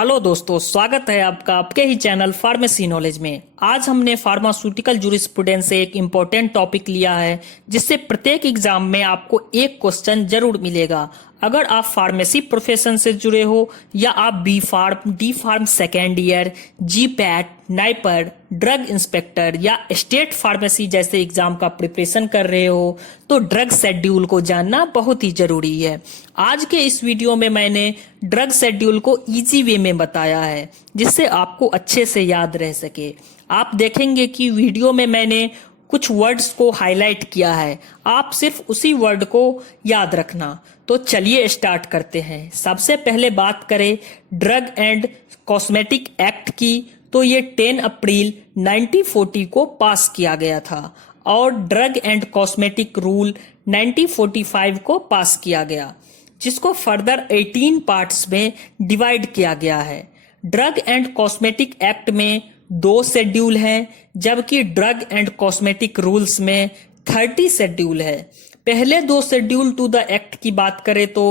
Hello दोस्तों, स्वागत है आपका आपके ही चैनल फार्मेसी नॉलेज में। आज हमने फार्मास्यूटिकल जूरिस्प्रूडेंस से एक इम्पोर्टेंट टॉपिक लिया है जिससे प्रत्येक एग्जाम में आपको एक क्वेश्चन जरूर मिलेगा। अगर आप फार्मेसी प्रोफेशन से जुड़े हो या आप B Pharm, D Pharm second year, G PAT, NIPER, drug inspector या स्टेट फार्मेसी जैसे एग्जाम का प्रिपरेशन कर रहे हो तो ड्रग शेड्यूल को जानना बहुत ही जरूरी है। आज के इस वीडियो में मैंने ड्रग शेड्यूल को इजी वे में बताया है जिससे आपको अच्छे से याद रह सके। आप देखेंगे कि वीडियो में मैंने कुछ वर्ड्स को हाईलाइट किया है, आप सिर्फ उसी वर्ड को याद रखना। तो चलिए स्टार्ट करते हैं। सबसे पहले बात करें ड्रग एंड कॉस्मेटिक एक्ट की, तो ये 10 अप्रैल 1940 को पास किया गया था और ड्रग एंड कॉस्मेटिक रूल 1945 को पास किया गया, जिसको फर्दर 18 पार्ट्स में डिवाइड किया गया है। ड्रग एंड कॉस्मेटिक एक्ट में 2 शेड्यूल हैं, जबकि ड्रग एंड कॉस्मेटिक रूल्स में 30 शेड्यूल है। पहले 2 शेड्यूल टू द एक्ट की बात करें तो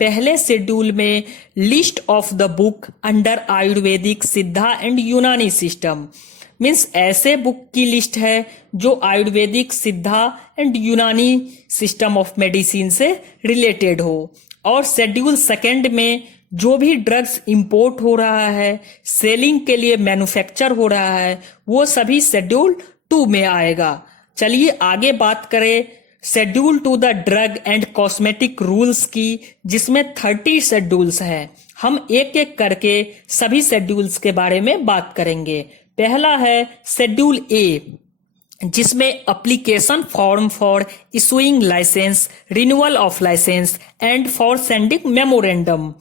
पहले शेड्यूल में list of the book under Ayurvedic, सिद्धा एंड यूनानी सिस्टम, मीन्स ऐसे बुक की लिस्ट है जो आयुर्वेदिक, सिद्धा एंड यूनानी सिस्टम ऑफ मेडिसिन से रिलेटेड हो। और शेड्यूल सेकेंड में जो भी ड्रग्स इंपोर्ट हो रहा है, सेलिंग के लिए मैन्युफैक्चर हो रहा है, वो सभी शेड्यूल 2 में आएगा। चलिए आगे बात करें schedule two the drug and cosmetic rules की, जिसमें 30 शेड्यूल्स हैं। हम एक एक करके सभी शेड्यूल्स के बारे में बात करेंगे। पहला है शेड्यूल ए, जिसमें application form for issuing licence, renewal of licence and for sending memorandum,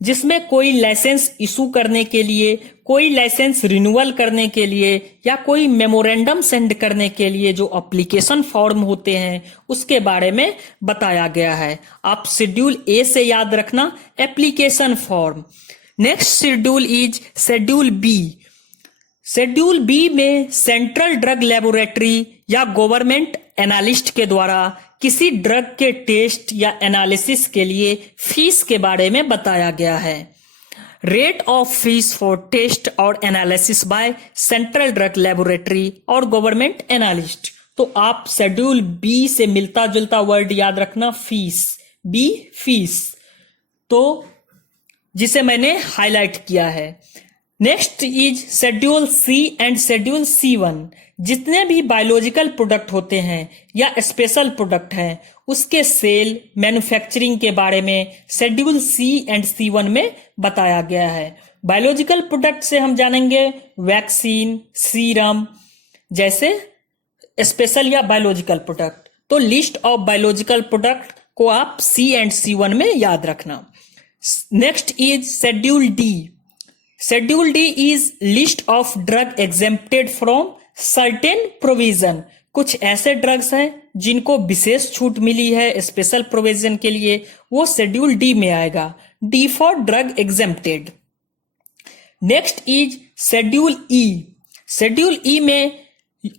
जिसमें कोई लाइसेंस इशू करने के लिए, कोई लाइसेंस रिन्यूअल करने के लिए या कोई मेमोरेंडम सेंड करने के लिए जो एप्लीकेशन फॉर्म होते हैं उसके बारे में बताया गया है। आप शेड्यूल ए से याद रखना application form. Next schedule is schedule B. Schedule B में सेंट्रल ड्रग लेबोरेटरी या गवर्नमेंट एनालिस्ट के द्वारा किसी ड्रग के टेस्ट या एनालिसिस के लिए फीस के बारे में बताया गया है। Rate of fees for test और analysis by central drug laboratory और गवर्नमेंट एनालिस्ट। तो आप शेड्यूल बी से मिलता जुलता वर्ड याद रखना, फीस, बी फीस, तो जिसे मैंने हाईलाइट किया है। Next is schedule C and schedule C1। जितने भी बायोलॉजिकल प्रोडक्ट होते हैं या स्पेशल प्रोडक्ट हैं उसके सेल, मैन्युफैक्चरिंग के बारे में शेड्यूल C एंड C1 में बताया गया है। बायोलॉजिकल प्रोडक्ट से हम जानेंगे वैक्सीन, सीरम जैसे स्पेशल या बायोलॉजिकल प्रोडक्ट। तो लिस्ट ऑफ बायोलॉजिकल प्रोडक्ट को आप C एंड C1 में याद रखना। Next is schedule D. Schedule D is list of drug exempted from certain provision. कुछ ऐसे ड्रग्स हैं जिनको विशेष छूट मिली है स्पेशल प्रोविजन के लिए, वो शेड्यूल डी में आएगा। D for drug exempted. Next is schedule E. Schedule E में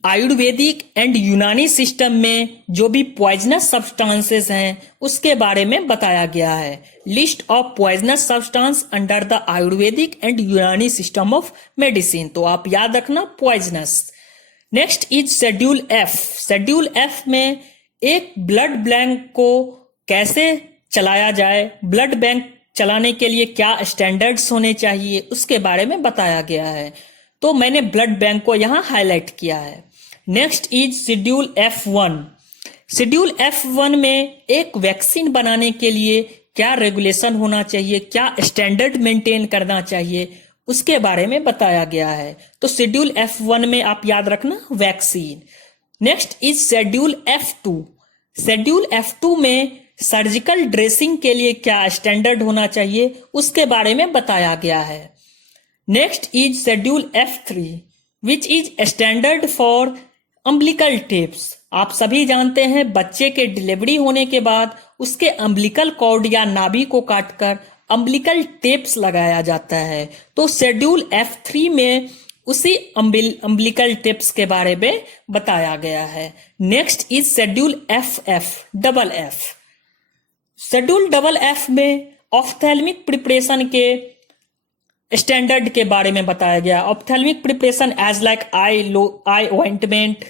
आयुर्वेदिक एंड यूनानी सिस्टम में जो भी पॉइजनस सब्सटेंसेस हैं उसके बारे में बताया गया है। List of poisonous substance under the Ayurvedic and यूनानी सिस्टम ऑफ मेडिसिन, तो आप याद रखना poisonous. Next is schedule F. Schedule F में एक ब्लड बैंक को कैसे चलाया जाए, ब्लड बैंक चलाने के लिए क्या स्टैंडर्ड्स होने चाहिए, उसके बारे में बताया गया है। तो मैंने ब्लड बैंक को यहां हाईलाइट किया है। Next is schedule F1। Schedule F1 में एक वैक्सीन बनाने के लिए क्या रेगुलेशन होना चाहिए, क्या स्टैंडर्ड मेंटेन करना चाहिए, उसके बारे में बताया गया है। तो शेड्यूल F1 में आप याद रखना vaccine. Next is schedule F2। Schedule F2 में सर्जिकल ड्रेसिंग के लिए क्या स्टैंडर्ड होना चाहिए उसके बारे में बताया गया है। Next is schedule F3 which is standard for umbilical tips. आप सभी जानते हैं बच्चे के डिलीवरी होने के बाद उसके अम्बिलिकल कॉर्ड या नाभि को काटकर अम्बिलिकल टेप्स लगाया जाता है। तो शेड्यूल F3 में उसी अम्बिलिकल टिप्स के बारे में बताया गया है। Next is schedule double F. Schedule double F में ऑफ्थेल्मिक प्रिपरेशन के स्टैंडर्ड के बारे में बताया गया। Ophthalmic preparation as like eye ointment,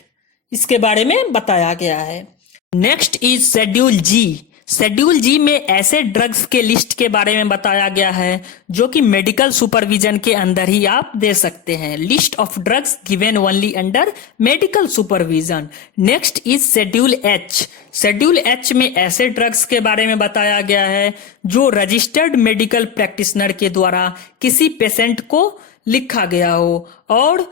इसके बारे में बताया गया है। Next is schedule G. Schedule G में ऐसे ड्रग्स के लिस्ट के बारे में बताया गया है जो कि मेडिकल सुपरविजन के अंदर ही आप दे सकते हैं। List of drugs given only under medical supervision. Next is schedule H. Schedule H में ऐसे ड्रग्स के बारे में बताया गया है जो रजिस्टर्ड मेडिकल प्रैक्टिशनर के द्वारा किसी पेशेंट को लिखा गया हो और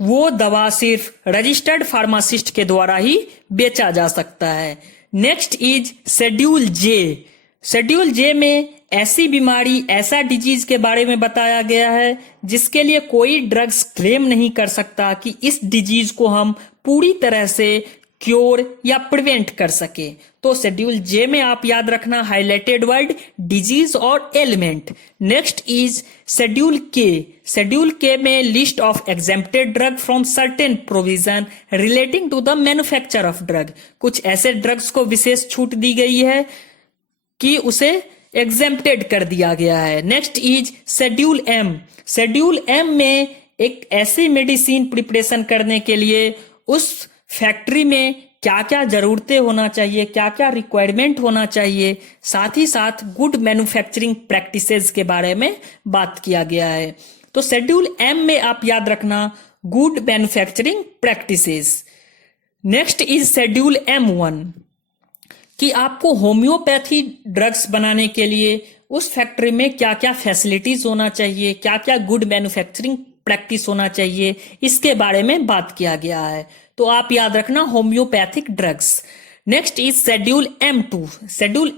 वो दवा सिर्फ रजिस्टर्ड फार्मासिस्ट के द्वारा ही बेचा जा सकता है। Next is schedule J. Schedule J में ऐसी बीमारी, ऐसा डिजीज के बारे में बताया गया है जिसके लिए कोई ड्रग्स क्लेम नहीं कर सकता कि इस डिजीज को हम पूरी तरह से क्योर या प्रिवेंट कर सके। तो शेड्यूल जे में आप याद रखना हाईलाइटेड वर्ड डिजीज और element. Next is schedule K. Schedule K में list of exempted drug from certain provision relating to the manufacture of drug. कुछ ऐसे ड्रग्स को विशेष छूट दी गई है कि उसे एग्जेम्प्टेड कर दिया गया है। Next is schedule M. Schedule M में एक ऐसी मेडिसिन प्रिपरेशन करने के लिए उस फैक्ट्री में क्या क्या जरूरतें होना चाहिए, क्या क्या रिक्वायरमेंट होना चाहिए, साथ ही साथ गुड मैन्युफैक्चरिंग प्रैक्टिसेस के बारे में बात किया गया है। तो शेड्यूल एम में आप याद रखना good manufacturing practices. Next is schedule M one कि आपको होम्योपैथी ड्रग्स बनाने के लिए उस फैक्ट्री में क्या क्या फैसिलिटीज होना चाहिए, क्या क्या गुड मैन्युफैक्चरिंग प्रैक्टिस होना चाहिए, इसके बारे में बात किया गया है। तो आप याद रखना homeopathic drugs. Next is schedule M two. Schedule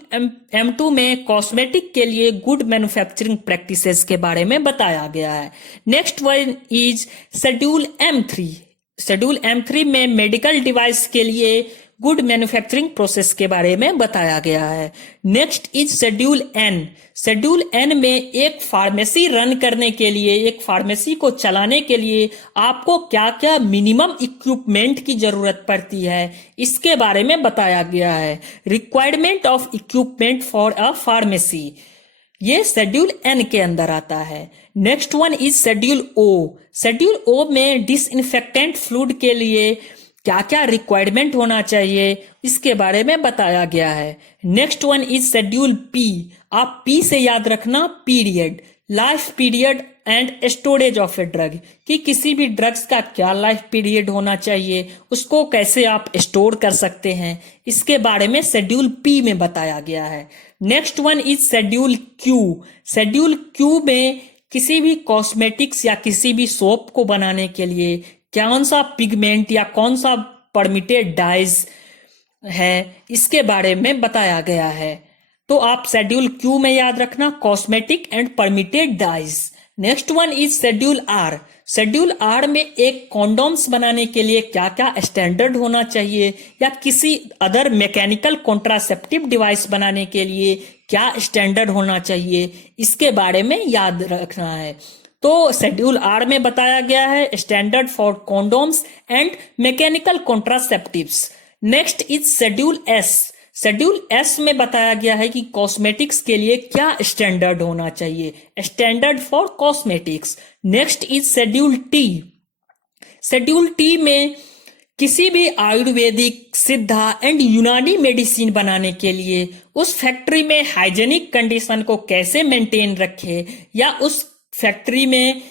M two में कॉस्मेटिक के लिए गुड मैन्युफैक्चरिंग प्रैक्टिसेस के बारे में बताया गया है। Next one is schedule M three. Schedule M three में मेडिकल डिवाइस के लिए गुड मैन्युफैक्चरिंग प्रोसेस के बारे में बताया गया है। Next is schedule N. Schedule N में एक फार्मेसी रन करने के लिए, एक फार्मेसी को चलाने के लिए आपको क्या क्या मिनिमम इक्विपमेंट की जरूरत पड़ती है, इसके बारे में बताया गया है। Requirement of equipment for a pharmacy, ये शेड्यूल एन के अंदर आता है। Next one is schedule O. Schedule O में डिसइंफेक्टेंट फ्लूइड के लिए क्या क्या रिक्वायरमेंट होना चाहिए, इसके बारे में बताया गया है। Next one is schedule P. आप पी से याद रखना period, life period and storage of a drug, कि किसी भी ड्रग्स का क्या लाइफ पीरियड होना चाहिए, उसको कैसे आप स्टोर कर सकते हैं, इसके बारे में शेड्यूल पी में बताया गया है। Next one is schedule Q. Schedule Q में किसी भी कॉस्मेटिक्स या किसी भी सोप को बनाने के लिए कौन सा पिगमेंट या कौन सा परमिटेड डाइज है, इसके बारे में बताया गया है। तो आप शेड्यूल क्यू में याद रखना cosmetic and permitted dyes. Next one is schedule R. Schedule R में एक कॉन्डोम्स बनाने के लिए क्या क्या स्टैंडर्ड होना चाहिए या किसी अदर मैकेनिकल कॉन्ट्रासेप्टिव डिवाइस बनाने के लिए क्या स्टैंडर्ड होना चाहिए, इसके बारे में याद रखना है। तो शेड्यूल आर में बताया गया है standard for condoms and mechanical contraceptives. Next is schedule S. Schedule S में बताया गया है कि कॉस्मेटिक्स के लिए क्या स्टैंडर्ड होना चाहिए, standard for cosmetics. Next is schedule T. Schedule T में किसी भी आयुर्वेदिक, सिद्धा एंड यूनानी मेडिसिन बनाने के लिए उस फैक्ट्री में हाइजेनिक कंडीशन को कैसे मेंटेन रखे या उस फैक्ट्री में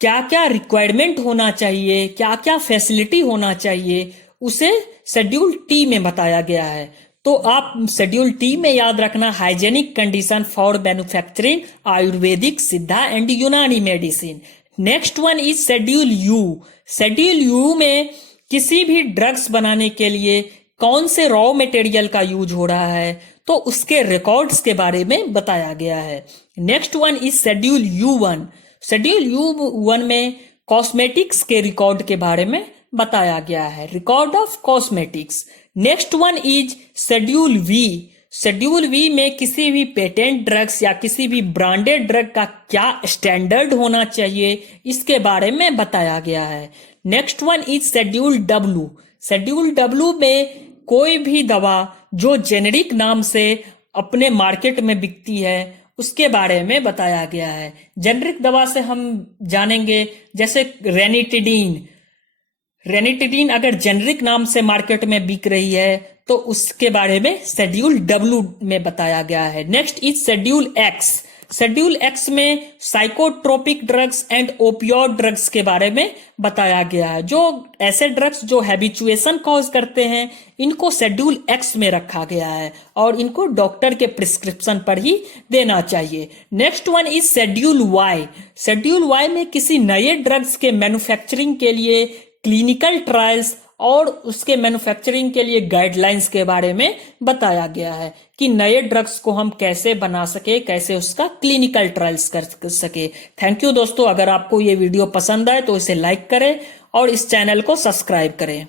क्या क्या रिक्वायरमेंट होना चाहिए, क्या क्या फैसिलिटी होना चाहिए, उसे शेड्यूल टी में बताया गया है। तो आप शेड्यूल टी में याद रखना hygienic condition for manufacturing Ayurvedic, सिद्धा एंड यूनानी medicine. Next one is schedule you. Schedule you में किसी भी ड्रग्स बनाने के लिए कौन से रॉ मटेरियल का यूज हो रहा है, तो उसके रिकॉर्ड्स के बारे में बताया गया है। Next one is schedule U one. Schedule U one में कॉस्मेटिक्स के रिकॉर्ड के बारे में बताया गया है, record of cosmetics. Next one is schedule V. Schedule V में किसी भी पेटेंट ड्रग्स या किसी भी ब्रांडेड ड्रग का क्या स्टैंडर्ड होना चाहिए, इसके बारे में बताया गया है। Next one is schedule W. Schedule W में कोई भी दवा जो जेनेरिक नाम से अपने मार्केट में बिकती है उसके बारे में बताया गया है। जेनरिक दवा से हम जानेंगे जैसे रेनिटिडीन। रेनिटिडीन अगर जेनरिक नाम से मार्केट में बिक रही है तो उसके बारे में शेड्यूल डब्ल्यू में बताया गया है। Next is schedule X. Schedule X में psychotropic drugs and opioid drugs के बारे में बताया गया है। जो ऐसे ड्रग्स जो हैबिचुएशन कॉज करते हैं इनको शेड्यूल एक्स में रखा गया है और इनको डॉक्टर के प्रिस्क्रिप्शन पर ही देना चाहिए। Next one is schedule Y. Schedule Y में किसी नए ड्रग्स के मैन्युफैक्चरिंग के लिए क्लिनिकल ट्रायल्स और उसके मैन्युफैक्चरिंग के लिए गाइडलाइंस के बारे में बताया गया है कि नए ड्रग्स को हम कैसे बना सके, कैसे उसका क्लिनिकल ट्रायल्स कर सके। थैंक यू दोस्तों, अगर आपको ये वीडियो पसंद आए तो इसे लाइक करें और इस चैनल को सब्सक्राइब करें।